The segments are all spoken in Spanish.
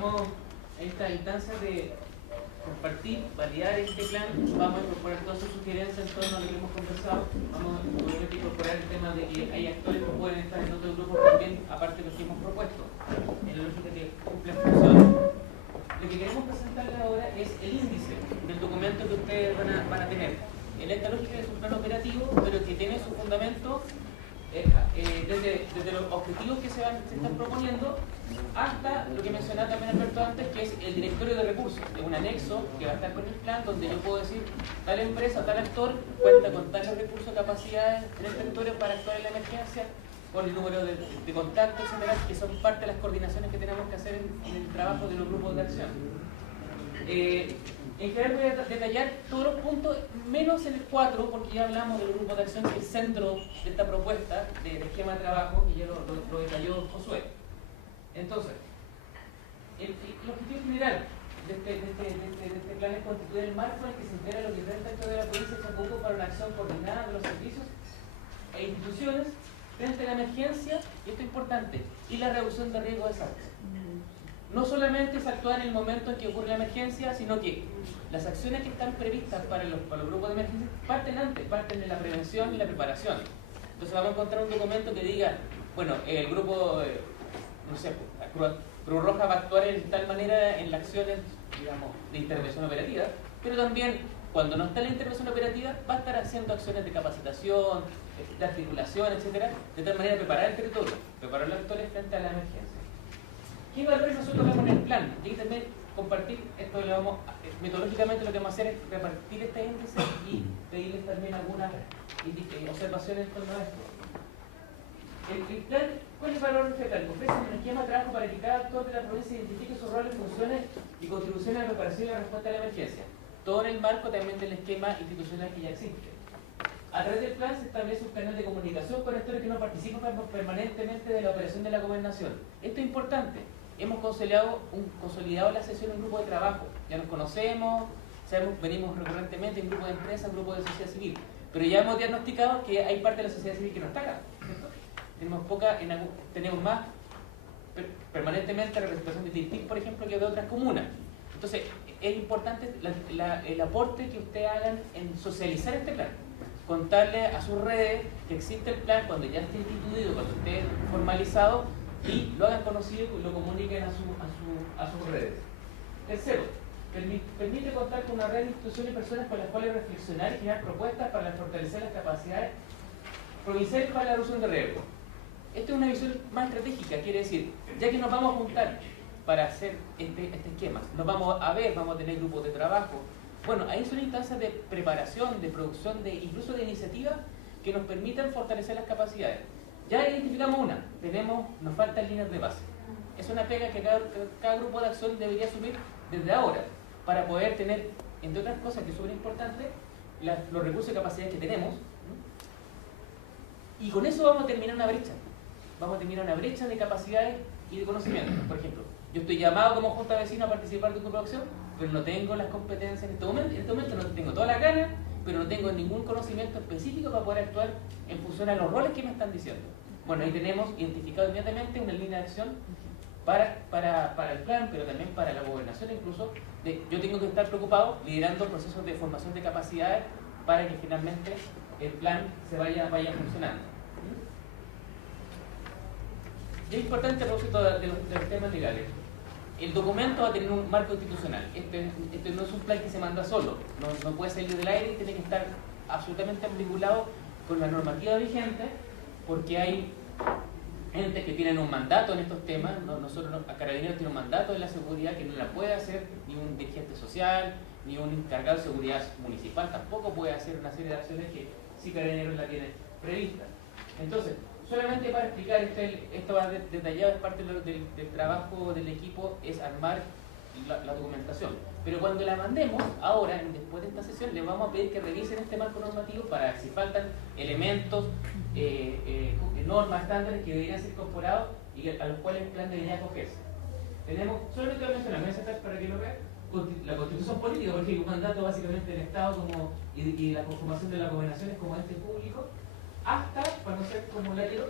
vamos a esta instancia de compartir, validar este plan, vamos a incorporar todas sus sugerencias en torno a lo que hemos conversado, vamos a incorporar el tema de que hay actores que pueden estar en otros grupos también, aparte de los que hemos propuesto, en la lógica que cumplen funciones. Lo que queremos presentarles ahora es el índice del documento que ustedes van a tener. En esta lógica es un plan operativo, pero que tiene su fundamento desde los objetivos que se están proponiendo hasta lo que mencionaba también Alberto antes, que es el directorio de recursos, es un anexo que va a estar con el plan, donde yo puedo decir tal empresa, tal actor cuenta con tales recursos, capacidades en el territorio para actuar en la emergencia, con el número de contactos, etcétera, que son parte de las coordinaciones que tenemos que hacer en el trabajo de los grupos de acción. En general voy a detallar todos los puntos, menos el 4, porque ya hablamos del grupo de acción, que es el centro de esta propuesta de esquema de trabajo, que ya lo detalló Josué. Entonces, el objetivo general de este plan es constituir el marco en el que se integra lo que es el texto de la provincia de Chacabuco para una acción coordinada de los servicios e instituciones frente a la emergencia, y esto es importante, y la reducción de riesgo de desastre. No solamente es actuar en el momento en que ocurre la emergencia, sino que las acciones que están previstas para los grupos de emergencia parten antes, parten de la prevención y la preparación. Entonces vamos a encontrar un documento que diga, bueno, el grupo, no sé, Cruz Roja va a actuar de tal manera en las acciones, digamos, de intervención operativa, pero también cuando no está la intervención operativa va a estar haciendo acciones de capacitación, de articulación, etcétera, de tal manera preparar el territorio, preparar los actores frente a la emergencia. ¿Qué valores nosotros vemos en el plan? Y también compartir, esto le vamos, metodológicamente lo que vamos a hacer es repartir este índice y pedirles también algunas observaciones en torno a esto. El plan, ¿cuál es el valor general? Ofrece un esquema de trabajo para que cada actor de la provincia identifique sus roles, funciones y contribuciones a la preparación y la respuesta a la emergencia. Todo en el marco también del esquema institucional que ya existe. A través del plan se establece un canal de comunicación con actores que no participan permanentemente de la operación de la gobernación. Esto es importante. Hemos consolidado la sesión en un grupo de trabajo. Ya nos conocemos, sabemos, venimos recurrentemente en grupo de empresas, en grupo de sociedad civil. Pero ya hemos diagnosticado que hay parte de la sociedad civil que no está acá, ¿cierto? Tenemos más permanentemente representación de TIC, por ejemplo, que de otras comunas. Entonces, es importante el aporte que ustedes hagan en socializar este plan. Contarle a sus redes que existe el plan cuando ya esté instituido, cuando esté formalizado, y lo hagan conocido y lo comuniquen a sus redes. Tercero, permite contar con una red de instituciones y personas con las cuales reflexionar y generar propuestas para fortalecer las capacidades provinciales para la reducción de riesgo. Esta es una visión más estratégica, quiere decir, ya que nos vamos a juntar para hacer este esquema, nos vamos a ver, vamos a tener grupos de trabajo. Bueno, ahí son instancias de preparación, de producción, incluso de iniciativas que nos permitan fortalecer las capacidades. Ya identificamos una, nos faltan líneas de base. Es una pega que cada grupo de acción debería asumir desde ahora, para poder tener, entre otras cosas que son importantes, los recursos y capacidades que tenemos. Y con eso vamos a terminar una brecha. Vamos a terminar una brecha de capacidades y de conocimientos. Por ejemplo, yo estoy llamado como junta de vecinos a participar de un grupo de acción, pero no tengo las competencias en este momento. En este momento no tengo todas las ganas, pero no tengo ningún conocimiento específico para poder actuar en función a los roles que me están diciendo. Bueno, ahí tenemos identificado inmediatamente una línea de acción para el plan, pero también para la gobernación incluso. Yo tengo que estar preocupado liderando procesos de formación de capacidades para que finalmente el plan se vaya funcionando. Y es importante a propósito de los temas legales. El documento va a tener un marco institucional. Este no es un plan que se manda solo, no puede salir del aire y tiene que estar absolutamente articulado con la normativa vigente, porque hay entes que tienen un mandato en estos temas. Carabineros tiene un mandato de la seguridad que no la puede hacer ni un dirigente social, ni un encargado de seguridad municipal, tampoco puede hacer una serie de acciones que sí Carabineros la tiene prevista. Entonces, solamente para explicar, esto va detallado, es parte del trabajo del equipo, es armar la documentación. Pero cuando la mandemos, ahora, después de esta sesión, les vamos a pedir que revisen este marco normativo para si faltan elementos, normas, estándares que deberían ser incorporados y a los cuales el plan debería acogerse. Solamente voy a mencionar, para que lo vean, la constitución política, porque hay un mandato básicamente del Estado y la conformación de las gobernaciones como ente público, hasta, para no ser formulario,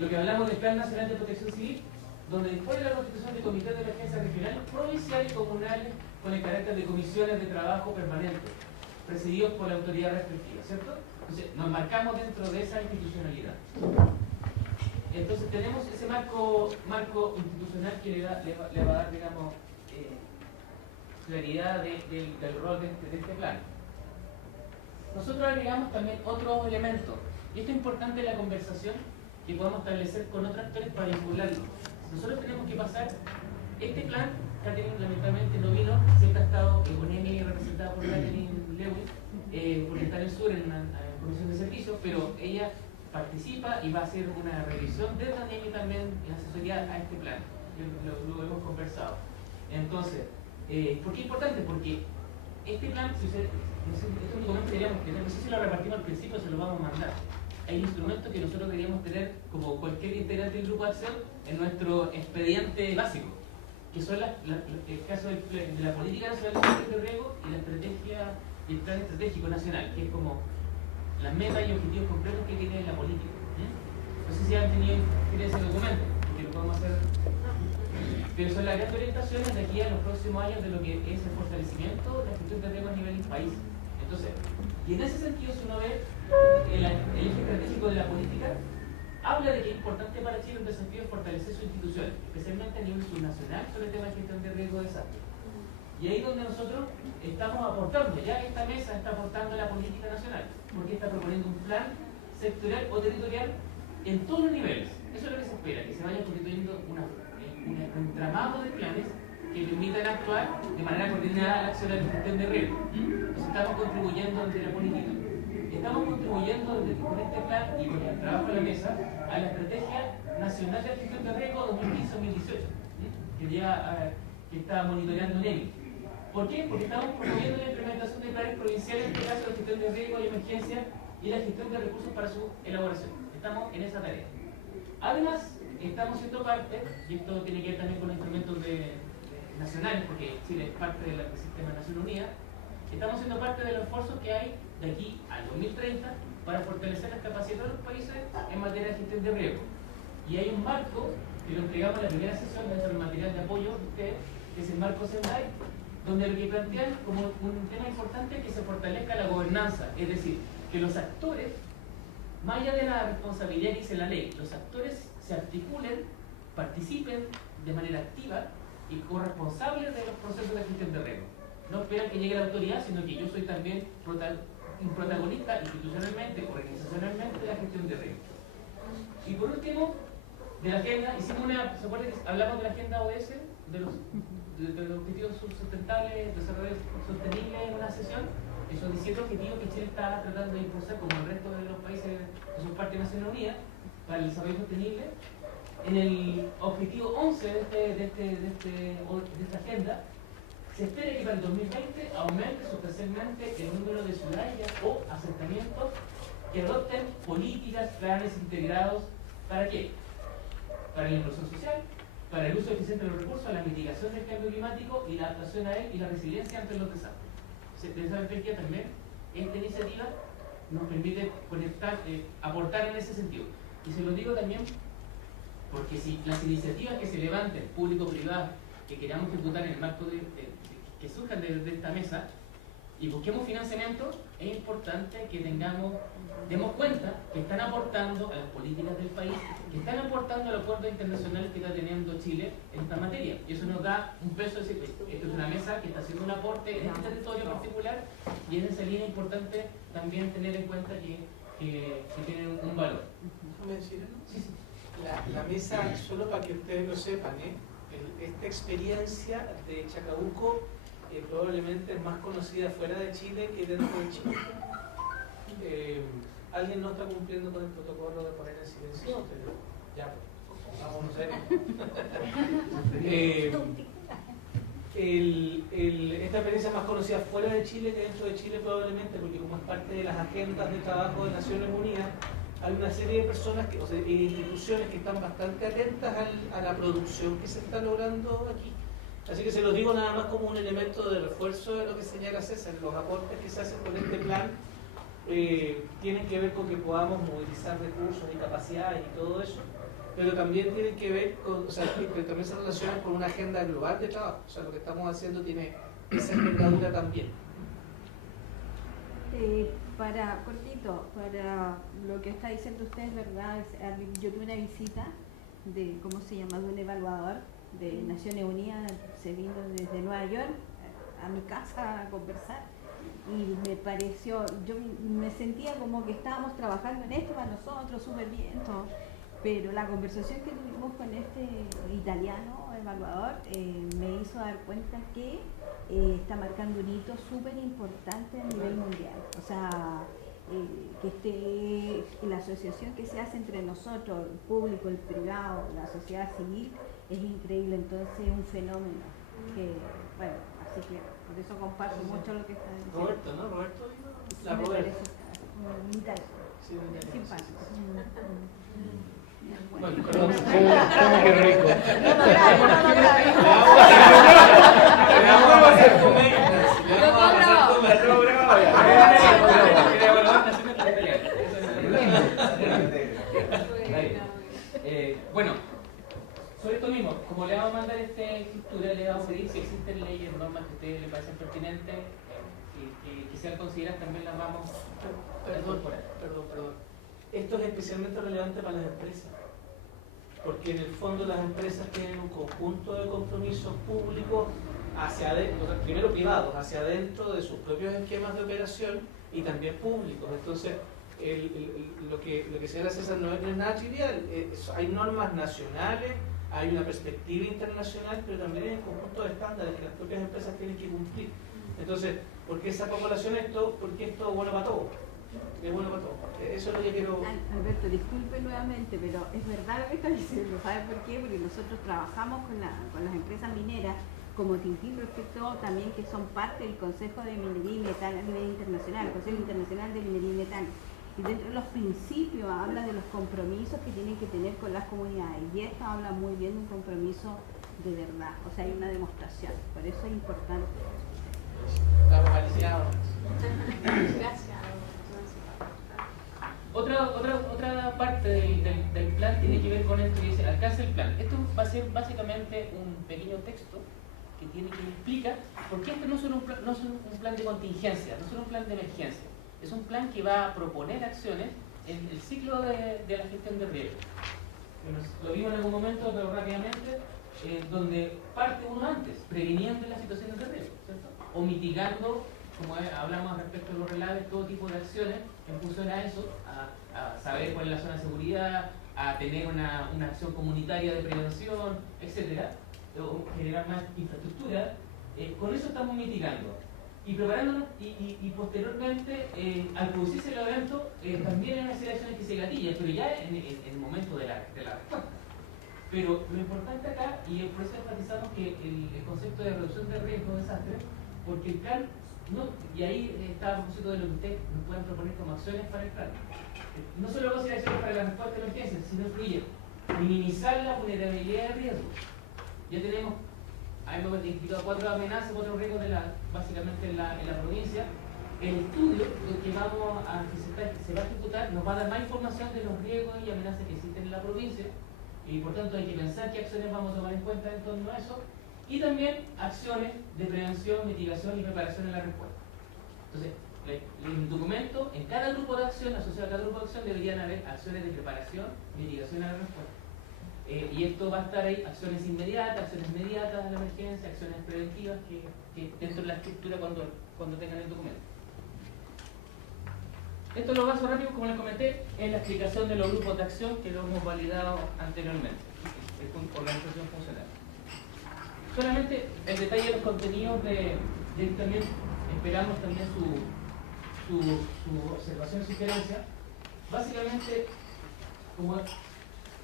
lo que hablamos del Plan Nacional de Protección Civil, donde dispone la constitución de comités de emergencia regionales, provinciales y comunales con el carácter de comisiones de trabajo permanentes, presididos por la autoridad respectiva, ¿cierto? Entonces, nos marcamos dentro de esa institucionalidad. Entonces, tenemos ese marco institucional que le va a dar, digamos, claridad del rol de este plan. Nosotros agregamos también otros elementos, y esto es importante en la conversación que podamos establecer con otros actores para vincularlo. Nosotros tenemos que pasar este plan. Catherine lamentablemente no vino, siempre ha estado con Emily representada por Catherine Lewis, porque está en el sur en comisión de servicios, pero ella participa y va a hacer una revisión de Emily también en asesoría a este plan. Lo hemos conversado. Entonces, ¿por qué es importante? Porque este plan, si usted, este documento deberíamos tener, no sé si lo repartimos al principio, se lo vamos a mandar. Hay instrumentos que nosotros deberíamos tener, como cualquier integrante del grupo de acción, en nuestro expediente básico, que son el caso de la política nacional de gestión de riesgo y la estrategia y el plan estratégico nacional, que es como las metas y objetivos concretos que tiene la política. No sé si han tenido ese documento, porque lo podemos hacer. Pero son las grandes orientaciones de aquí a los próximos años de lo que es el fortalecimiento de la gestión de riesgo a nivel país. Entonces, y en ese sentido, si uno ve el eje estratégico de la política, habla de que es importante para Chile un desafío de fortalecer sus instituciones, especialmente a nivel subnacional sobre el tema de gestión de riesgo de desastre. Y ahí es donde nosotros estamos aportando, ya esta mesa está aportando a la política nacional, porque está proponiendo un plan sectorial o territorial en todos los niveles. Eso es lo que se espera, que se vaya constituyendo un entramado de planes que permitan actuar de manera coordinada a la acción de la gestión de riesgo. Entonces estamos contribuyendo desde la política. Estamos contribuyendo con este plan y con el trabajo de la mesa a la Estrategia Nacional de Gestión de Riesgo 2015-2018, que está monitoreando NEMI. ¿Por qué? Porque estamos promoviendo la implementación de planes provinciales, en este caso de gestión de riesgo y emergencia, y la gestión de recursos para su elaboración. Estamos en esa tarea. Además, estamos siendo parte, y esto tiene que ver también con instrumentos nacionales, porque Chile es parte del sistema de Naciones Unidas, estamos siendo parte de los esfuerzos que hay de aquí al 2030 para fortalecer las capacidades de los países en materia de gestión de riesgo. Y hay un marco que lo entregamos en la primera sesión dentro del material de apoyo de ustedes, que es el marco Sendai, donde lo que plantean como un tema importante es que se fortalezca la gobernanza, es decir, que los actores, más allá de la responsabilidad que dice la ley, los actores se articulen, participen de manera activa y corresponsables de los procesos de gestión de riesgo. No esperan que llegue la autoridad, sino que yo soy también un protagonista institucionalmente, organizacionalmente de la gestión de riesgo. Y por último, de la agenda, ¿se acuerdan que hablamos de la agenda ODS, de los objetivos sustentables, desarrollo sostenible en una sesión? Esos 17 objetivos que Chile está tratando de impulsar, como el resto de los países que son parte de Naciones Unidas, para el desarrollo sostenible. En el objetivo 11 de esta agenda, se espera que para el 2020 aumente sustancialmente el número de ciudades o asentamientos que adopten políticas, planes integrados. ¿Para qué? Para la inclusión social, para el uso eficiente de los recursos, la mitigación del cambio climático y la adaptación a él y la resiliencia ante los desastres. De esa perspectiva también, esta iniciativa nos permite conectar, aportar en ese sentido. Y se lo digo también porque si las iniciativas que se levanten, público-privadas, que queramos ejecutar en el marco que surjan de esta mesa y busquemos financiamiento, es importante que demos cuenta que están aportando a las políticas del país, que están aportando a los acuerdos internacionales que está teniendo Chile en esta materia. Y eso nos da un peso, es decir, esto es una mesa que está haciendo un aporte en este territorio particular, y en esa línea es importante también tener en cuenta que tienen un valor. Déjame decir, ¿no? Sí, sí. La mesa, solo para que ustedes lo sepan, esta experiencia de Chacabuco probablemente es más conocida fuera de Chile que dentro de Chile. ¿Alguien no está cumpliendo con el protocolo de poner en silencio? Pero ya, pongámonos esta experiencia es más conocida fuera de Chile que dentro de Chile probablemente, porque como es parte de las agendas de trabajo de Naciones Unidas, hay una serie de personas, instituciones que están bastante atentas a la producción que se está logrando aquí. Así que se los digo nada más como un elemento de refuerzo de lo que señala César. Los aportes que se hacen con este plan tienen que ver con que podamos movilizar recursos y capacidades y todo eso pero también tienen que ver con, o sea, que también se relacionan con una agenda global de trabajo. O sea, lo que estamos haciendo tiene esa envergadura también. Para lo que está diciendo usted, es verdad. Yo tuve una visita de, ¿cómo se llama?, de un evaluador de Naciones Unidas, se vino desde Nueva York a mi casa a conversar y me pareció, yo me sentía como que estábamos trabajando en esto para nosotros, súper bien todo, pero la conversación que tuvimos con este italiano evaluador me hizo dar cuenta que está marcando un hito súper importante a nivel mundial. O sea, que esté la asociación que se hace entre nosotros, el público, el privado, la sociedad civil, es increíble. Entonces es un fenómeno que, bueno, así que por eso comparto mucho lo que está diciendo. Roberto, ¿no? Roberto, la me Roberto. parece Italiano. Sí, simpático. Bueno, ¿Cómo que rico? Bueno, sobre esto mismo, como le vamos a mandar esta escritura, le vamos a pedir si existen leyes, normas que a ustedes les parecen pertinentes, que sean consideradas, también las vamos a incorporar. Perdón. Esto es especialmente relevante para las empresas, porque en el fondo las empresas tienen un conjunto de compromisos públicos hacia adentro, primero privados, hacia adentro de sus propios esquemas de operación y también públicos. Entonces, lo que señala César no es nada trivial. Hay normas nacionales, hay una perspectiva internacional, pero también hay un conjunto de estándares que las propias empresas tienen que cumplir. Entonces, ¿por qué saco a colación esto? Porque esto es bueno para todos. Es bueno para todos. Eso es lo que quiero... Alberto, disculpe nuevamente, pero es verdad lo que está diciendo. ¿Sabe por qué? Porque nosotros trabajamos con las empresas mineras como Tintín respecto también que son parte del Consejo de Minería y Metal a nivel internacional, el Consejo Internacional de Minería y Metal. Y dentro de los principios habla de los compromisos que tienen que tener con las comunidades. Y esto habla muy bien de un compromiso de verdad. O sea, hay una demostración. Por eso es importante. Gracias. Otra parte del plan tiene que ver con esto que dice alcance el plan. Esto va a ser básicamente un pequeño texto que explica por qué este no es un plan de contingencia, no es un plan de emergencia. Es un plan que va a proponer acciones en el ciclo de la gestión de riesgo. Lo vimos en algún momento, pero rápidamente, donde parte uno antes, previniendo las situaciones de riesgo, ¿cierto? O mitigando, como hablamos respecto a los relaves, todo tipo de acciones en función a eso, a saber cuál es la zona de seguridad, a tener una acción comunitaria de prevención, etcétera, o generar más infraestructura. Con eso estamos mitigando y preparándonos y posteriormente al producirse el evento también hay una serie de acciones que se gatillan, pero ya en el momento de la respuesta. Pero lo importante acá, y por eso enfatizamos que el concepto de reducción de riesgo de desastre, porque el plan, y ahí está a propósito de lo que ustedes nos pueden proponer como acciones para el plan, no solo consideraciones para la respuesta a emergencias, sino incluye minimizar la vulnerabilidad de riesgo. Ya tenemos, hemos identificado 4 amenazas, 4 riesgos básicamente en la provincia. El estudio que se va a ejecutar nos va a dar más información de los riesgos y amenazas que existen en la provincia, y por tanto hay que pensar qué acciones vamos a tomar en cuenta en torno a eso, y también acciones de prevención, mitigación y preparación en la respuesta. Entonces, en el documento, en cada grupo de acción, asociado a cada grupo de acción, deberían haber acciones de preparación, mitigación a la respuesta. Y esto va a estar ahí, acciones inmediatas, acciones mediatas a la emergencia, acciones preventivas que dentro de la estructura cuando tengan el documento. Esto lo paso rápido, como les comenté, en la explicación de los grupos de acción que lo hemos validado anteriormente, organización funcional. Solamente el detalle de los contenidos también esperamos también su observación y sugerencia. Básicamente, como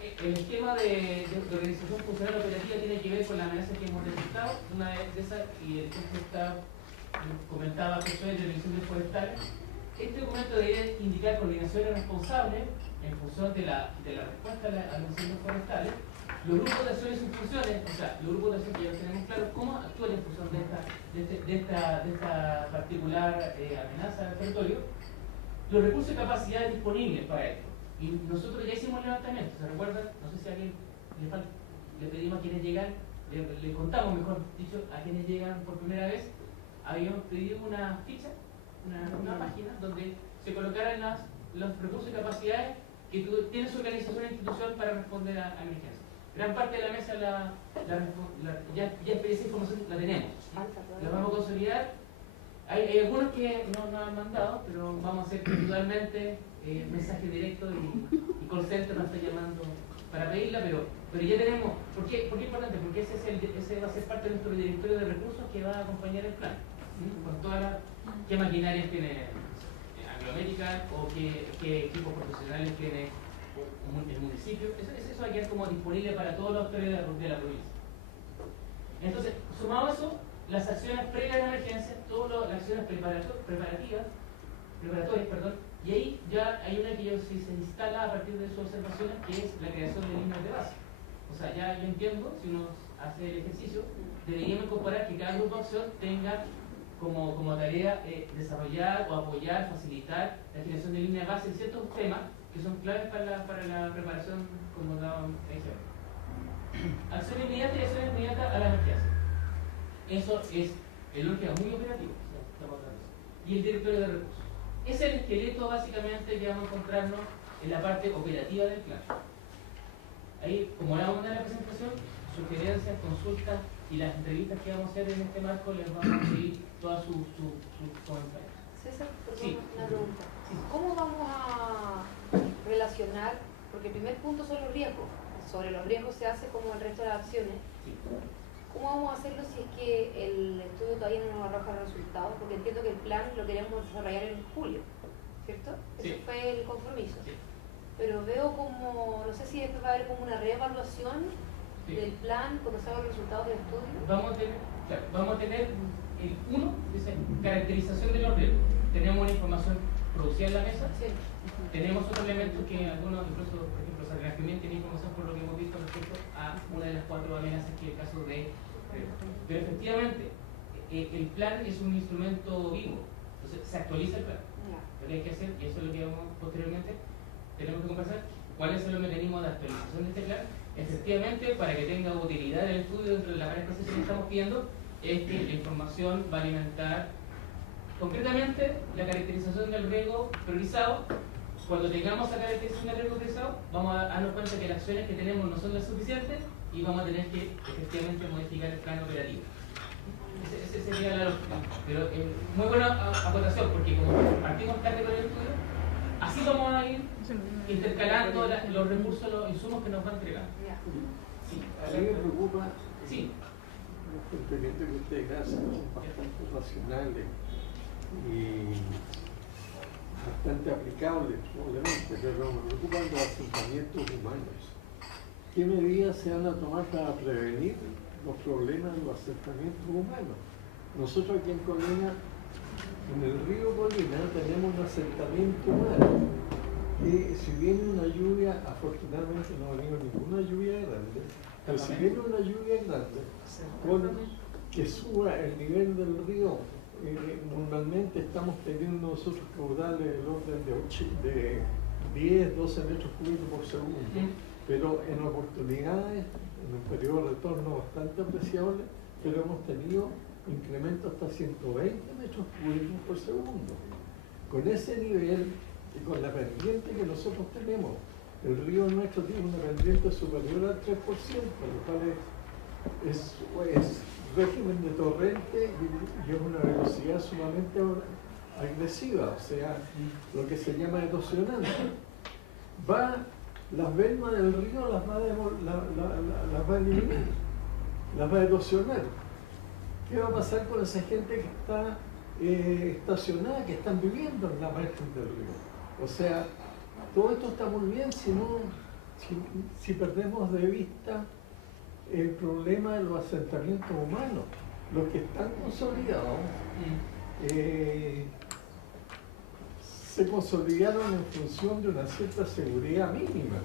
el esquema de organización funcional operativa tiene que ver con la amenaza que hemos detectado, una de esas, y el texto comentaba Josué de los incendios forestales. Este documento debe indicar coordinaciones responsables en función de la respuesta a los incendios forestales, los grupos de acción y sus funciones, o sea, los grupos de acción que ya tenemos claro cómo actúan en función de esta particular amenaza del territorio, los recursos y capacidades disponibles para esto. Y nosotros ya hicimos el levantamiento, ¿se recuerdan? No sé si a alguien le pedimos a quienes llegan, le contamos, mejor dicho, a quienes llegan por primera vez, habíamos pedido una ficha, una página donde se colocaran los recursos y capacidades que tiene su organización e institución para responder a emergencias. Gran parte de la mesa ya esa información la tenemos. La vamos a consolidar. Hay algunos que no nos han mandado, pero vamos a hacer individualmente mensaje directo y call center nos está llamando para pedirla, pero ya tenemos. ¿Por qué es importante? Porque ese va a ser parte de nuestro directorio de recursos que va a acompañar el plan. Con todas qué maquinarias tiene Anglo American o qué equipos profesionales tiene el municipio. Eso va a quedar como disponible para todos los actores de la provincia. Entonces, sumado a eso, las acciones previas a la emergencia, todas las acciones preparatorias, y ahí ya hay una que se instala a partir de sus observaciones, que es la creación de líneas de base. O sea, ya yo entiendo, si uno hace el ejercicio, deberíamos incorporar que cada grupo de acción tenga como tarea desarrollar o apoyar, facilitar la generación de líneas de base en ciertos temas que son claves para la preparación, como daban ejemplo. Acción inmediata y acción inmediata a la emergencia. Eso es el orden muy operativo. Y el directorio de recursos. Es el esqueleto básicamente que vamos a encontrarnos en la parte operativa del plan. Ahí, como hablamos en la presentación, sugerencias, consultas y las entrevistas que vamos a hacer en este marco les vamos a pedir todas sus comentarios. César, perdón, Sí. una pregunta. Sí. ¿Cómo vamos a relacionar? Porque el primer punto son los riesgos. Sobre los riesgos se hace como el resto de las acciones. Sí. ¿Cómo vamos a hacerlo si es que el estudio todavía no nos arroja resultados? Porque entiendo que el plan lo queremos desarrollar en julio, ¿cierto? Sí. Ese fue el compromiso. Sí. Pero veo como, no sé si después va a haber como una reevaluación Sí. del plan cuando se hagan los resultados del estudio. Vamos a tener dice, caracterización de los riesgos. Tenemos una información producida en la mesa. Sí. Tenemos otros elementos que algunos, incluso, por ejemplo, San Jiménez tiene información por lo que hemos visto respecto a una de las 4 amenazas que es el caso de. Pero efectivamente, el plan es un instrumento vivo, entonces se actualiza el plan. Ya. Lo que hay que hacer, y eso es lo que vamos posteriormente, tenemos que conversar cuáles son los mecanismos de actualización de este plan. Efectivamente, para que tenga utilidad el estudio dentro de la varias procesos que estamos pidiendo, es que la información va a alimentar concretamente la caracterización del riesgo priorizado. Cuando tengamos la caracterización del riesgo priorizado, vamos a darnos cuenta que las acciones que tenemos no son las suficientes y vamos a tener que efectivamente modificar el plan operativo. Ese sería la lógica. Pero muy buena acotación, porque como partimos tarde con el estudio, así vamos a ir intercalando los recursos, los insumos que nos van entregando. Ya. Sí. A mí me preocupa Sí. los planteamientos que ustedes hacen, son bastante racionales y bastante aplicables, obviamente, pero me preocupan los asentamientos humanos. ¿Qué medidas se van a tomar para prevenir los problemas de los asentamientos humanos? Nosotros aquí en Colina, en el río Colina, tenemos un asentamiento humano que si viene una lluvia, afortunadamente no ha venido ninguna lluvia grande, pero si viene una lluvia grande, con que suba el nivel del río, normalmente estamos teniendo nosotros caudales del orden de 10, 12 metros cúbicos por segundo, pero en oportunidades, en un periodo de retorno bastante apreciable, pero hemos tenido incrementos hasta 120 metros cúbicos por segundo. Con ese nivel y con la pendiente que nosotros tenemos, el río nuestro tiene una pendiente superior al 3%, lo cual es régimen de torrente y es una velocidad sumamente agresiva, o sea, lo que se llama erosionante. Las venas del río las va a eliminar, las va a erosionar. ¿Qué va a pasar con esa gente que está estacionada, que están viviendo en la margen del río? O sea, todo esto está muy bien si perdemos de vista el problema de los asentamientos humanos. Los que están consolidados se consolidaron en función de una cierta seguridad mínima.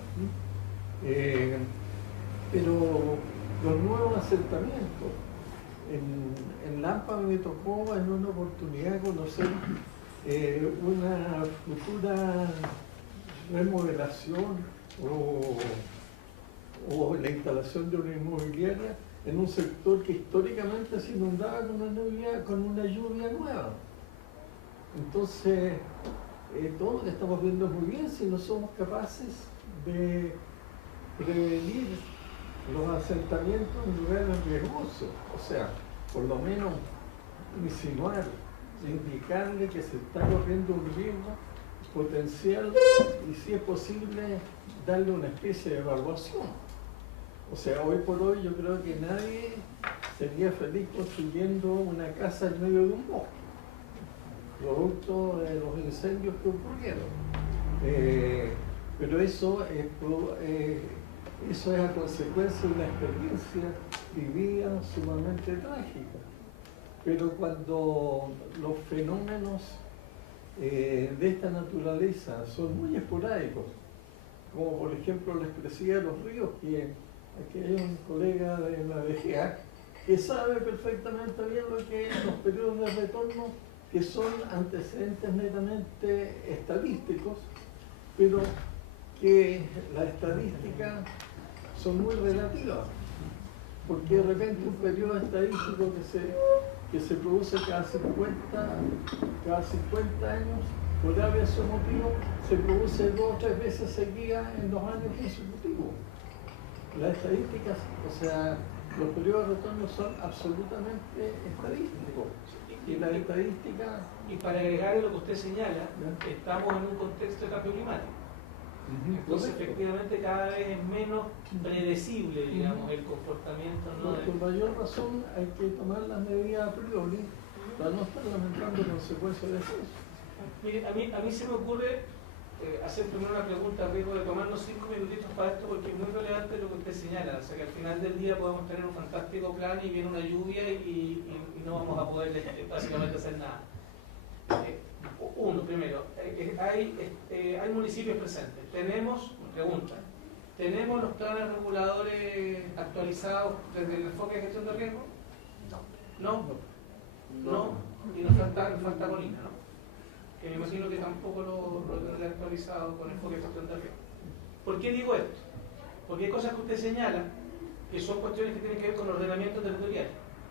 Pero los nuevos asentamientos, en Lampa me tocó en una oportunidad conocer una futura remodelación o la instalación de una inmobiliaria en un sector que históricamente se inundaba con una lluvia nueva. Entonces, todo lo que estamos viendo es muy bien si no somos capaces de prevenir los asentamientos en lugares riesgosos. O sea, por lo menos insinuar, indicarle que se está corriendo un riesgo potencial y, si es posible, darle una especie de evaluación. O sea, hoy por hoy yo creo que nadie sería feliz construyendo una casa en medio de un bosque, producto de los incendios que ocurrieron. Pero eso es a consecuencia de una experiencia vivida sumamente trágica. Pero cuando los fenómenos de esta naturaleza son muy esporádicos, como por ejemplo la crecida de los ríos, que aquí hay un colega de la DGA que sabe perfectamente bien lo que es los periodos de retorno, que son antecedentes netamente estadísticos, pero que las estadísticas son muy relativas, porque de repente un periodo estadístico que se produce cada 50 años, por haber su motivo, se produce 2 o 3 veces seguidas en 2 años consecutivos. Las estadísticas, o sea, los periodos de retorno son absolutamente estadísticos. Y las estadísticas... Y para agregar lo que usted señala, estamos en un contexto de cambio climático. Entonces, efectivamente, cada vez es menos predecible, digamos, el comportamiento. ¿No? Por mayor razón hay que tomar las medidas a priori para no estar lamentando consecuencias de eso. Mire, a mí se me ocurre hacer primero una pregunta a riesgo de tomarnos 5 minutitos para esto, porque es muy relevante lo que usted señala. O sea, que al final del día podemos tener un fantástico plan y viene una lluvia y no vamos a poder básicamente hacer nada. Primero, hay municipios presentes. Tenemos los planes reguladores actualizados desde el enfoque de gestión de riesgo. No. Y nos falta Molina, ¿no? Que me imagino que tampoco lo tendrá actualizado con enfoque de gestión de riesgo. ¿Por qué digo esto? Porque hay cosas que usted señala que son cuestiones que tienen que ver con ordenamiento territorial,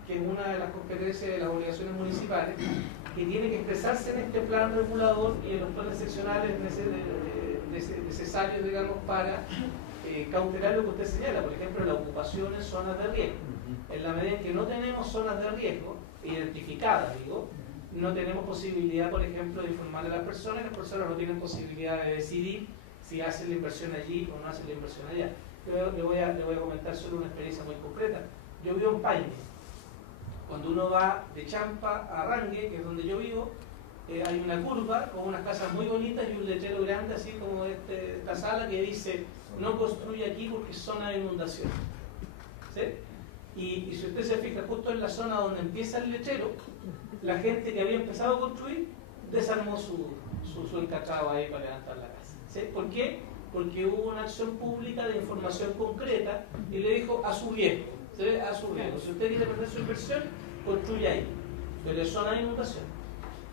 que es una de las competencias de las obligaciones municipales, que tiene que expresarse en este plan regulador y en los planes seccionales necesarios, digamos, para cautelar lo que usted señala, por ejemplo, la ocupación en zonas de riesgo. En la medida en que no tenemos zonas de riesgo identificadas, no tenemos posibilidad, por ejemplo, de informar a las personas no tienen posibilidad de decidir si hacen la inversión allí o no hacen la inversión allá. Yo le voy a comentar solo una experiencia muy concreta. Yo vivo en Paine. Cuando uno va de Champa a Rangue, que es donde yo vivo, hay una curva con unas casas muy bonitas y un letrero grande, así como esta sala, que dice: no construye aquí porque es zona de inundación. ¿Sí? Y si usted se fija, justo en la zona donde empieza el letrero, la gente que había empezado a construir desarmó su encachado ahí para levantar la casa. ¿Sí? ¿Por qué? Porque hubo una acción pública de información concreta y le dijo: a su riesgo. A su riesgo. Si usted quiere perder su inversión, construye ahí, pero es zona de inundación.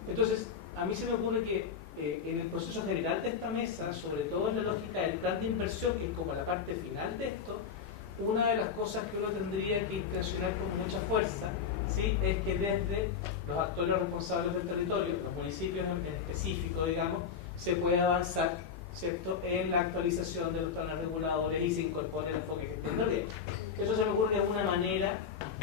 Entonces, a mí se me ocurre que en el proceso general de esta mesa, sobre todo en la lógica del plan de inversión, que es como la parte final de esto, una de las cosas que uno tendría que intencionar con mucha fuerza, ¿sí?, es que desde los actores responsables del territorio, los municipios en específico, digamos, se pueda avanzar, ¿cierto?, en la actualización de los planes reguladores y se incorpore el enfoque de gestión de riesgo. Eso se me ocurre que es una manera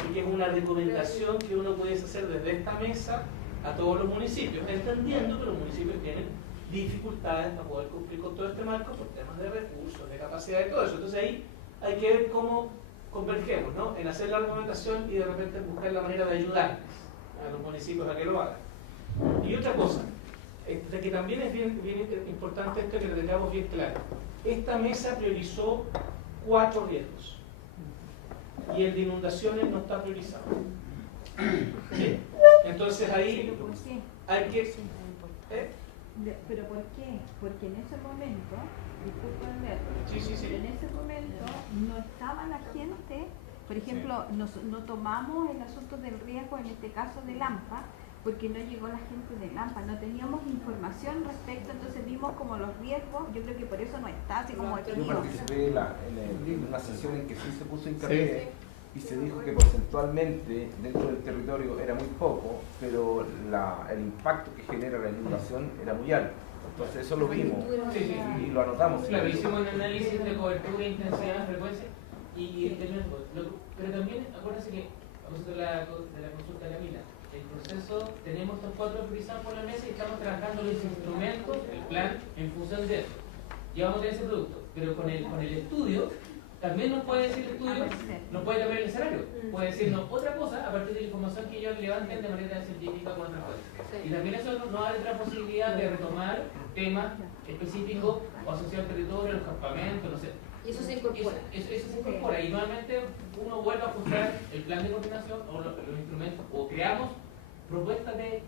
y que es una recomendación que uno pudiese hacer desde esta mesa a todos los municipios, entendiendo que los municipios tienen dificultades para poder cumplir con todo este marco por temas de recursos, de capacidad y todo eso. Entonces ahí hay que ver cómo convergemos, ¿no?, en hacer la argumentación y de repente buscar la manera de ayudar a los municipios a que lo hagan. Y otra cosa, que también es bien importante esto, que lo tengamos bien claro. Esta mesa priorizó 4 riesgos y el de inundaciones no está priorizado. ¿Sí? Entonces ahí ¿Pero por qué? hay que... ¿Pero por qué? Porque en ese momento, disculpa Alberto, Sí. pero en ese momento no estaba la gente, por ejemplo, no tomamos el asunto del riesgo, en este caso del AMPA, porque no llegó la gente de Lampa, no teníamos información respecto, entonces vimos como los riesgos, yo creo que por eso no está así como Yo definido. participé en una sesión en que sí se puso hincapié y se dijo que porcentualmente dentro del territorio era muy poco, pero el impacto que genera la inundación era muy alto. Entonces eso lo vimos y lo anotamos. Claro, hicimos un análisis de cobertura, intensidad, frecuencia y el riesgo. Pero también acuérdense que, a propósito de la consulta de Camila, el proceso, tenemos estos 4 priorizados por la mesa y estamos trabajando los instrumentos, el plan, en función de eso. Ya vamos a tener ese producto, pero con el estudio, también nos puede decir el estudio, nos puede cambiar el escenario, puede decirnos otra cosa a partir de la información que ellos levanten de manera científica con otras cosas. Y también eso nos abre otra posibilidad de retomar temas específicos o asociados al territorio, los campamentos, no sé. Y eso se incorpora. Eso se incorpora y nuevamente uno vuelve a ajustar el plan de coordinación o los instrumentos o creamos propuestas de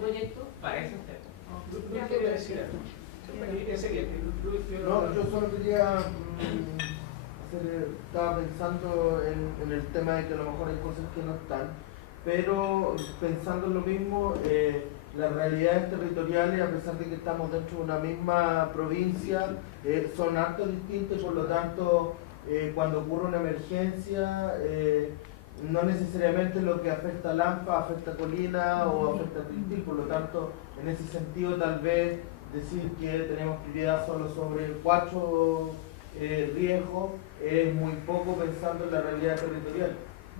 proyectos para esos temas. Luis quería decir algo. No, yo solo quería estaba pensando en el tema de que a lo mejor hay cosas que no están, pero pensando en lo mismo, las realidades territoriales, a pesar de que estamos dentro de una misma provincia, son harto distintas y por lo tanto, cuando ocurre una emergencia, no necesariamente lo que afecta a Lampa afecta a Colina o afecta a Tiltil, por lo tanto, en ese sentido tal vez decir que tenemos prioridad solo sobre 4 riesgos es muy poco pensando en la realidad territorial.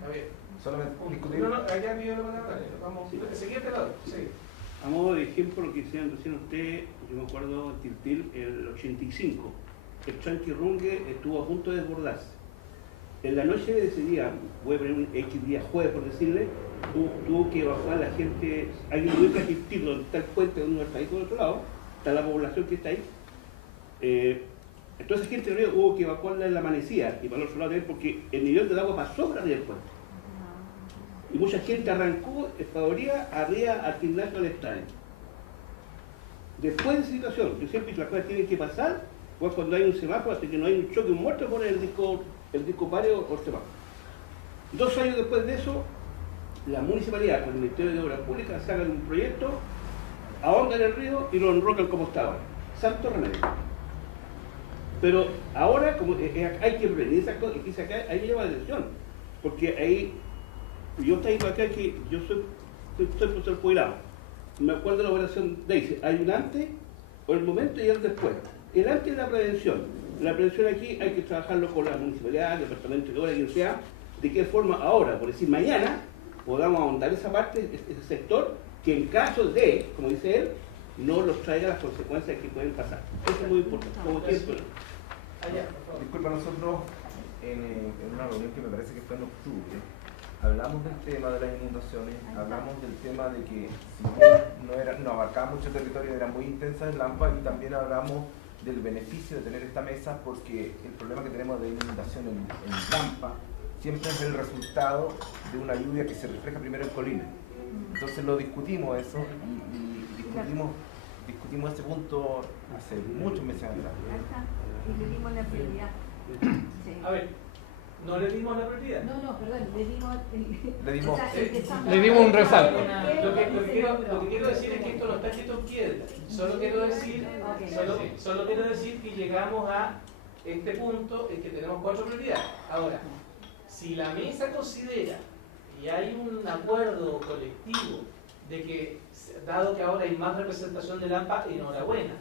A ver, Solamente discutir. no, allá pidió la palabra. Vamos, siguiente lado. Sí. A modo de ejemplo, lo que decían recién ustedes, yo me acuerdo en Tiltil, el 85, el Chanquirrungue estuvo a punto de desbordarse. En la noche de ese día, voy a poner un X día jueves por decirle, tuvo que evacuar la gente, alguien tuvo que Tiltil, donde está el puente, donde uno está ahí por otro lado, está la población que está ahí. Entonces gente de hubo que evacuarla en la amanecida y para el otro lado porque el nivel del agua pasó por arriba del puente. Y mucha gente arrancó Espadoría arriba al gimnasio del estadio. Después de esa situación, yo siempre las cosas tienen que pasar, pues cuando hay un semáforo, hasta que no hay un choque, un muerto, ponen el disco pario o el semáforo. 2 años después de eso, la municipalidad con el Ministerio de Obras Públicas sacan un proyecto, ahondan el río y lo enrocan como estaba. Santo remedio. Pero ahora, como hay que prevenir esas cosas, y acá hay que llevar la atención, porque ahí, yo estoy para acá que yo soy profesor jubilado, me acuerdo de la operación Daisy, hay un antes, o el momento y el después. El antes es la prevención aquí hay que trabajarlo con la municipalidad, el departamento de obra, quien sea, de qué forma ahora, por decir mañana, podamos ahondar esa parte, ese sector, que en caso de, como dice él, no los traiga las consecuencias que pueden pasar. Eso es muy importante, como tiempo. Disculpa, nosotros en una reunión que me parece que fue en octubre, hablamos del tema de las inundaciones, hablamos del tema de que si bien no abarcaba mucho territorio, era muy intensa en Lampa, y también hablamos del beneficio de tener esta mesa, porque el problema que tenemos de inundación en Lampa siempre es el resultado de una lluvia que se refleja primero en Colina. Entonces lo discutimos eso y discutimos ese punto hace muchos meses atrás. Y le dimos la prioridad. Sí. A ver, ¿no le dimos la prioridad? No, perdón, le dimos Le dimos un resalto. Lo que quiero decir es que esto no está escrito en piedra. Solo quiero decir que llegamos a este punto en que tenemos 4 prioridades. Ahora, si la mesa considera y hay un acuerdo colectivo de que, dado que ahora hay más representación de Lampa, enhorabuena,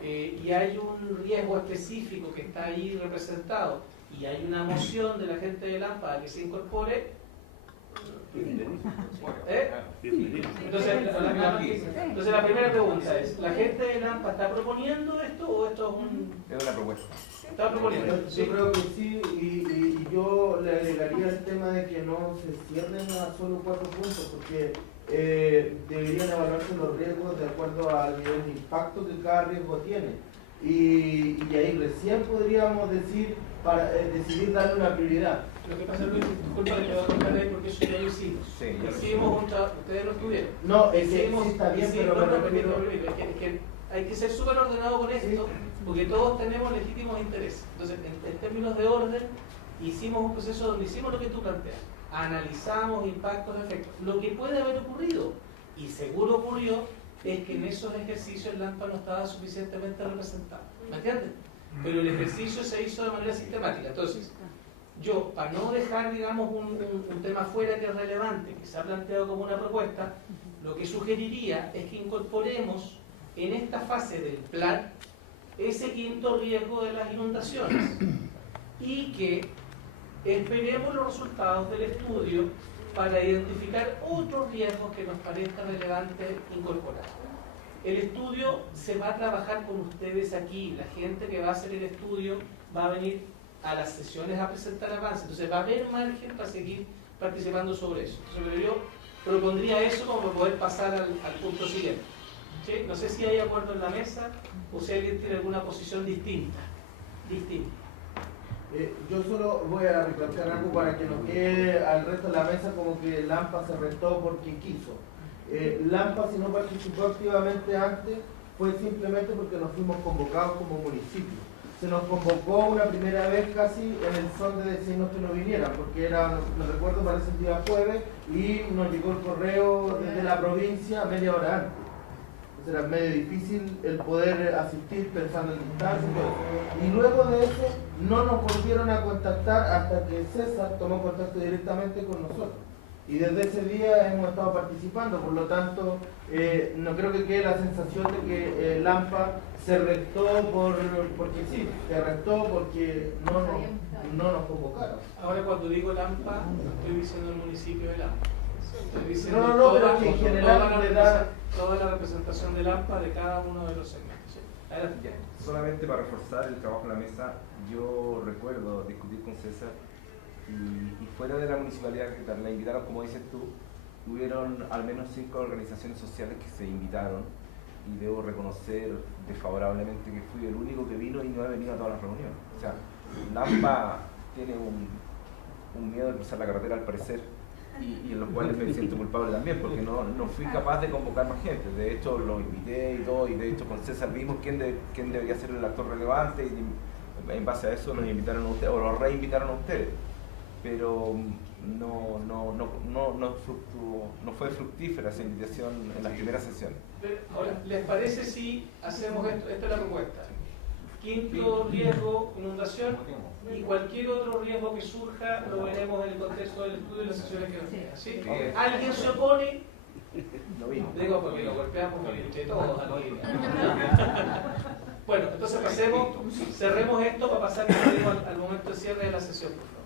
y hay un riesgo específico que está ahí representado, y hay una moción de la gente de Lampa a que se incorpore, entonces la primera pregunta es, ¿la gente de Lampa está proponiendo esto o esto Es una propuesta. está proponiendo? Yo creo que sí, y yo le agregaría el tema de que no se cierren a solo 4 puntos, porque deberían evaluarse los riesgos de acuerdo al nivel de impacto que cada riesgo tiene. Y ahí recién podríamos decidir darle una prioridad. Lo que pasa es que, disculpa que te voy a contar ahí porque eso ya lo hicimos. Sí, ya lo Hicimos un trabajo, ustedes lo estuvieron. No, es que sí está bien, pero me refiero... Es que hay que ser súper ordenado con esto, porque todos tenemos legítimos intereses. Entonces, en términos de orden, hicimos un proceso donde hicimos lo que tú planteas. Analizamos impactos, efectos. Lo que puede haber ocurrido y seguro ocurrió, es que en esos ejercicios el AMPA no estaba suficientemente representado. ¿Me entiendes? Pero el ejercicio se hizo de manera sistemática. Entonces, yo, para no dejar, digamos, un tema fuera que es relevante, que se ha planteado como una propuesta, lo que sugeriría es que incorporemos en esta fase del plan ese quinto riesgo de las inundaciones y que esperemos los resultados del estudio para identificar otros riesgos que nos parezca relevante incorporar. El estudio se va a trabajar con ustedes aquí, la gente que va a hacer el estudio va a venir a las sesiones a presentar avances, entonces va a haber margen para seguir participando sobre eso. Entonces, yo propondría eso como para poder pasar al punto siguiente. ¿Sí? No sé si hay acuerdo en la mesa o si alguien tiene alguna posición distinta. Yo solo voy a recalcar algo para que nos quede al resto de la mesa como que Lampa se restó porque quiso. Lampa, si no participó activamente antes, fue simplemente porque nos fuimos convocados como municipio. Se nos convocó una primera vez casi en el son de decirnos que no vinieran, porque era, no recuerdo, parece el día jueves, y nos llegó el correo desde la provincia media hora antes. Era medio difícil el poder asistir pensando en distancia y todo eso. Y luego de eso no nos volvieron a contactar hasta que César tomó contacto directamente con nosotros. Y desde ese día hemos estado participando, por lo tanto no creo que quede la sensación de que Lampa se restó porque sí, se restó porque no nos convocaron. Ahora cuando digo Lampa, no estoy diciendo el municipio de Lampa. Estoy diciendo No, pero que en general le da toda la representación de AMPA de cada uno de los segmentos. ¿Sí? Ya, solamente para reforzar el trabajo en la mesa, yo recuerdo discutir con César y fuera de la municipalidad que la invitaron, como dices tú, hubieron al menos 5 organizaciones sociales que se invitaron y debo reconocer desfavorablemente que fui el único que vino y no he venido a todas las reuniones. O sea, AMPA tiene un miedo de cruzar la carretera al parecer. Y en los cuales me siento culpable también, porque no fui capaz de convocar más gente. De hecho, lo invité y todo, y de hecho con César vimos quién debería ser el actor relevante, y en base a eso nos invitaron a ustedes, o los reinvitaron a ustedes. Pero no fue fructífera esa invitación en las primeras sesiones. Ahora, ¿les parece si hacemos esto? Esta es la propuesta. Quinto riesgo, inundación, y cualquier otro riesgo que surja lo veremos en el contexto del estudio y las sesiones que nos quedan. ¿Sí? ¿Alguien se opone? No vino. Digo porque lo golpeamos entre todos aquí. Bueno, entonces cerremos esto para pasar al momento de cierre de la sesión, por favor.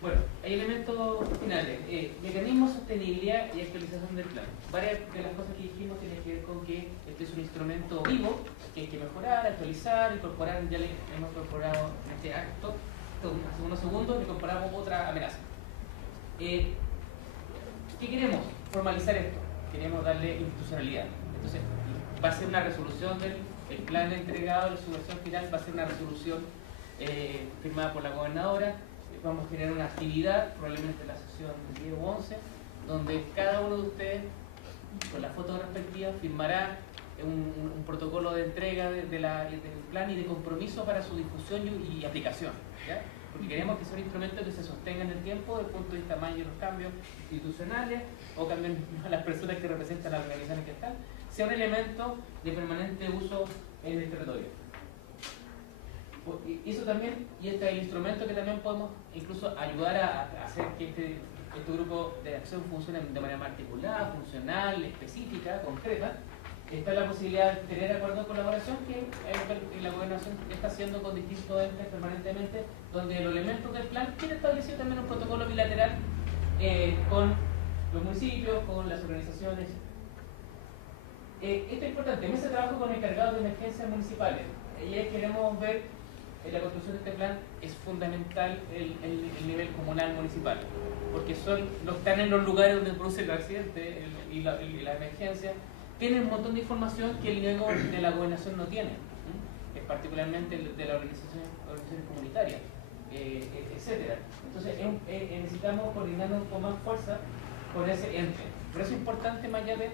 Bueno, hay elementos finales. Mecanismo, sostenibilidad y actualización del plan. Varias de las cosas que dijimos tienen que ver con que este es un instrumento vivo que hay que mejorar, actualizar, incorporar. Ya le hemos incorporado en este acto, hace unos segundos, le incorporamos otra amenaza. ¿Qué queremos? Formalizar esto. Queremos darle institucionalidad. Entonces, va a ser una resolución del plan entregado, de su versión final, va a ser una resolución firmada por la gobernadora. Vamos a generar una actividad, probablemente en la sesión 10 o 11, donde cada uno de ustedes, con la foto respectiva, firmará un protocolo de entrega del plan y de compromiso para su difusión y aplicación, ¿ya? Porque queremos que sea un instrumento que se sostenga en el tiempo desde el punto de vista más de los cambios institucionales o cambios a las personas que representan las organizaciones que están, sea un elemento de permanente uso en el territorio. Y eso también, y este es el instrumento que también podemos incluso ayudar a hacer que este grupo de acción funcione de manera más articulada, funcional, específica, concreta. Está la posibilidad de tener acuerdos de colaboración que la gobernación está haciendo con distintos entes permanentemente, donde los elementos del plan tiene establecido también un protocolo bilateral con los municipios, con las organizaciones. Esto es importante, en ese trabajo con encargados de emergencias municipales, y queremos ver en la construcción de este plan es fundamental el nivel comunal municipal, porque están en los lugares donde producen los accidentes y la emergencia, tienen un montón de información que el nivel de la gobernación no tiene, particularmente de las organizaciones comunitarias, etcétera. Entonces necesitamos coordinarnos con más fuerza con ese ente. Por eso es importante, más allá de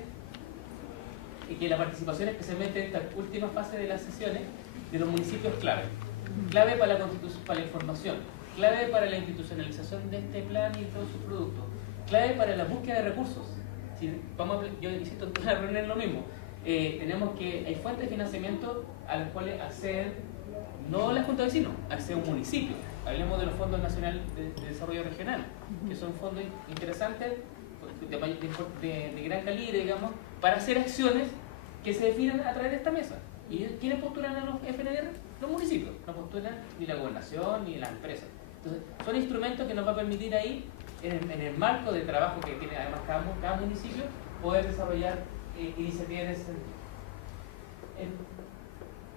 que la participación, especialmente en esta última fase de las sesiones, de los municipios clave para la constitución, para la información, clave para la institucionalización de este plan y de todos sus productos, clave para la búsqueda de recursos. Si vamos a, yo insisto en toda la reunión lo mismo, tenemos que, hay fuentes de financiamiento a las cuales acceden, no la Junta de Vecinos, accede un municipio. Hablemos de los fondos nacionales de desarrollo regional, que son fondos interesantes, de gran calibre, digamos, para hacer acciones que se definen a través de esta mesa. ¿Y quiénes postulan a los FNDR? Los municipios. No postulan ni la gobernación ni las empresas. Entonces, son instrumentos que nos va a permitir ahí, en el marco de trabajo que tiene además cada municipio, poder desarrollar iniciativas en ese sentido.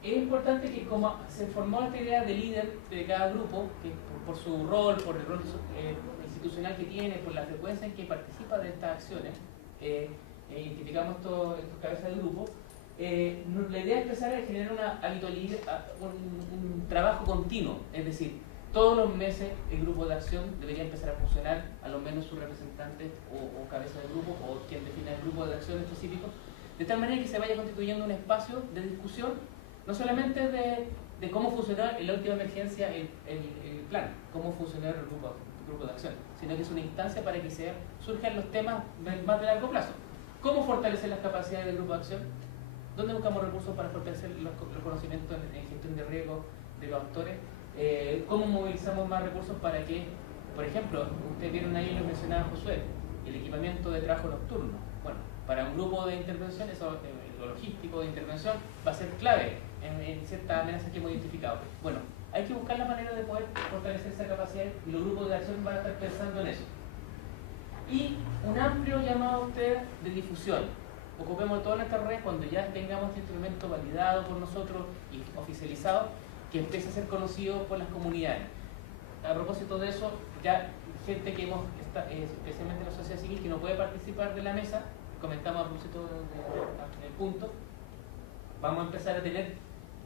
Es importante que como se formó esta idea de líder de cada grupo, que por su rol, por el rol institucional que tiene, por la frecuencia en que participa de estas acciones, identificamos estos cabezas de grupo, la idea es empezar a generar una habitualidad, un trabajo continuo, es decir, todos los meses el grupo de acción debería empezar a funcionar, a lo menos su representante o cabeza de grupo o quien define el grupo de acción específico, de tal manera que se vaya constituyendo un espacio de discusión, no solamente de cómo funcionó en la última emergencia el plan, cómo funcionó el grupo de acción, sino que es una instancia para que surjan los temas más de largo plazo. ¿Cómo fortalecer las capacidades del grupo de acción? ¿Dónde buscamos recursos para fortalecer los conocimientos en gestión de riesgo de los actores? ¿Cómo movilizamos más recursos para que, por ejemplo, ustedes vieron ahí, lo mencionaba Josué, el equipamiento de trabajo nocturno? Bueno, para un grupo de intervención, lo logístico de intervención va a ser clave en ciertas amenazas que hemos identificado. Bueno, hay que buscar la manera de poder fortalecer esa capacidad y los grupos de acción van a estar pensando en eso. Y un amplio llamado a ustedes de difusión. Ocupemos todas nuestras redes cuando ya tengamos este instrumento validado por nosotros y oficializado, que empiece a ser conocido por las comunidades. A propósito de eso, ya gente que especialmente la sociedad civil, que no puede participar de la mesa, comentamos a propósito del punto, vamos a empezar a tener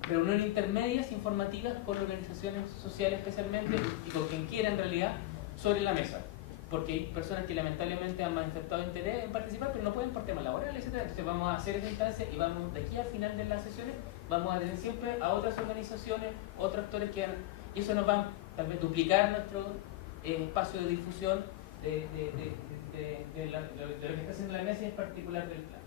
reuniones intermedias informativas con organizaciones sociales especialmente y con quien quiera en realidad sobre la mesa. Porque hay personas que lamentablemente han manifestado interés en participar, pero no pueden por temas laborales, etc. Entonces vamos a hacer esa instancia y vamos de aquí al final de las sesiones, vamos a tener siempre a otras organizaciones, otros actores y eso nos va a tal vez duplicar nuestro espacio de difusión de lo que está haciendo la mesa y en particular del plan.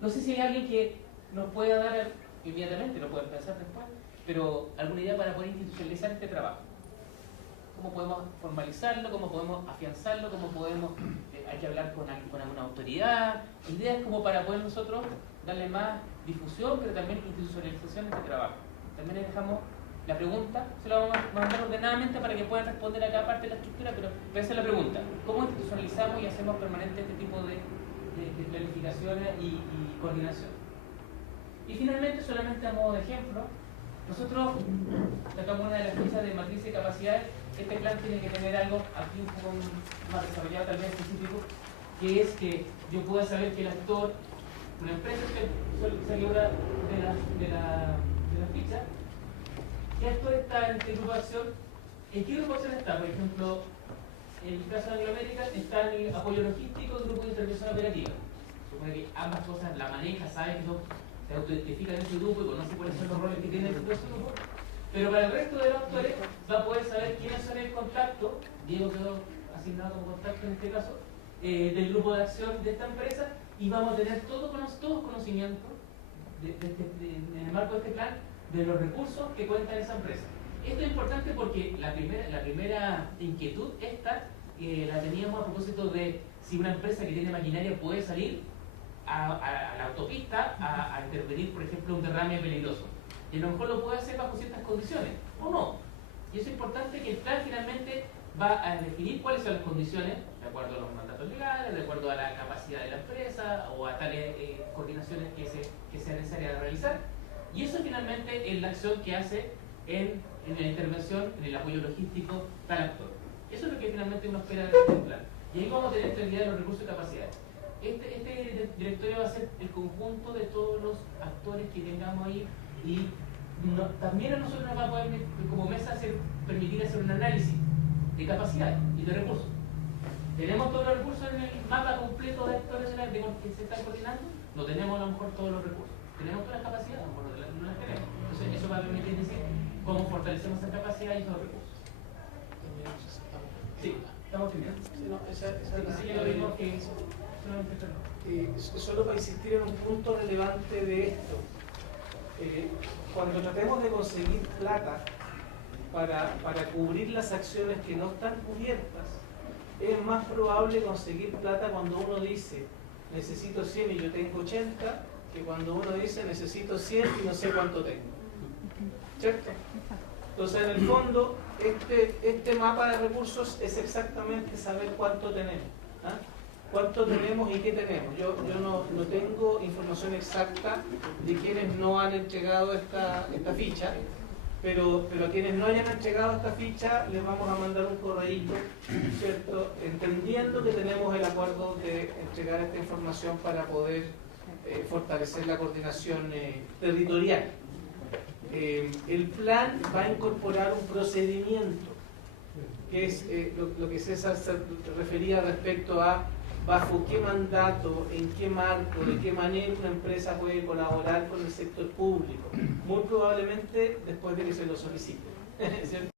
No sé si hay alguien que nos pueda dar inmediatamente, lo pueden pensar después, pero alguna idea para poder institucionalizar este trabajo. ¿Cómo podemos formalizarlo? ¿Cómo podemos afianzarlo? ¿Cómo podemos, hay que hablar con alguna autoridad? Ideas como para poder nosotros darle más difusión, pero también institucionalización a este trabajo. También les dejamos la pregunta, se la vamos a mandar ordenadamente para que puedan responder a cada parte de la estructura, pero esa es la pregunta. ¿Cómo institucionalizamos y hacemos permanente este tipo de planificaciones y coordinación? Y finalmente, solamente a modo de ejemplo, nosotros sacamos una de las fichas de matriz de capacidades. Este plan tiene que tener algo aquí un poco más desarrollado, tal vez específico, que es que yo pueda saber que el actor, una empresa que salió de la ficha, ¿qué actor está en este grupo de acción? ¿En qué grupo de acción está? Por ejemplo, en el caso de Angloamérica está en el apoyo logístico del grupo de intervención operativa. Supone que ambas cosas la maneja, sabe que se autoidentifica en ese grupo y conoce cuáles son los roles que tiene dentro de ese grupo. Pero para el resto de los actores va a poder saber quiénes son el contacto, Diego quedó asignado como contacto en este caso, del grupo de acción de esta empresa, y vamos a tener todos conocimiento en el marco de este plan de los recursos que cuenta esa empresa. Esto es importante porque la primera inquietud la teníamos a propósito de si una empresa que tiene maquinaria puede salir a la autopista a intervenir, por ejemplo, un derrame peligroso. Y a lo mejor lo puede hacer bajo ciertas condiciones, o no. Y es importante que el plan finalmente va a definir cuáles son las condiciones, de acuerdo a los mandatos legales, de acuerdo a la capacidad de la empresa, o a tales coordinaciones que sea necesaria realizar. Y eso finalmente es la acción que hace en la intervención, en el apoyo logístico tal actor. Eso es lo que finalmente uno espera de este plan. Y ahí vamos a tener claridad de los recursos y capacidades. Este directorio va a ser el conjunto de todos los actores que tengamos ahí. Y también a nosotros nos va a poder, como mesa, permitir hacer un análisis de capacidades y de recursos. ¿Tenemos todos los recursos en el mapa completo de actores de que se están coordinando? No tenemos a lo mejor todos los recursos. ¿Tenemos todas las capacidades? A lo mejor no las tenemos. Entonces eso va a permitir decir cómo fortalecemos esa capacidad y esos recursos. Sí, Estamos opinando. sí, no, esa Sí, lo mismo que hizo. Solamente esto. solo para insistir en un punto relevante de esto. Cuando tratemos de conseguir plata para cubrir las acciones que no están cubiertas, es más probable conseguir plata cuando uno dice necesito 100 y yo tengo 80, que cuando uno dice necesito 100 y no sé cuánto tengo. ¿Cierto? Entonces, en el fondo, este mapa de recursos es exactamente saber cuánto tenemos. ¿Ah? Cuánto tenemos y qué tenemos. Yo no tengo información exacta de quienes no han entregado esta ficha, pero a quienes no hayan entregado esta ficha les vamos a mandar un correíto, ¿cierto? Entendiendo que tenemos el acuerdo de entregar esta información para poder fortalecer la coordinación territorial. El plan va a incorporar un procedimiento, que es lo que César se refería respecto a bajo qué mandato, en qué marco, de qué manera una empresa puede colaborar con el sector público, muy probablemente después de que se lo solicite. ¿Cierto?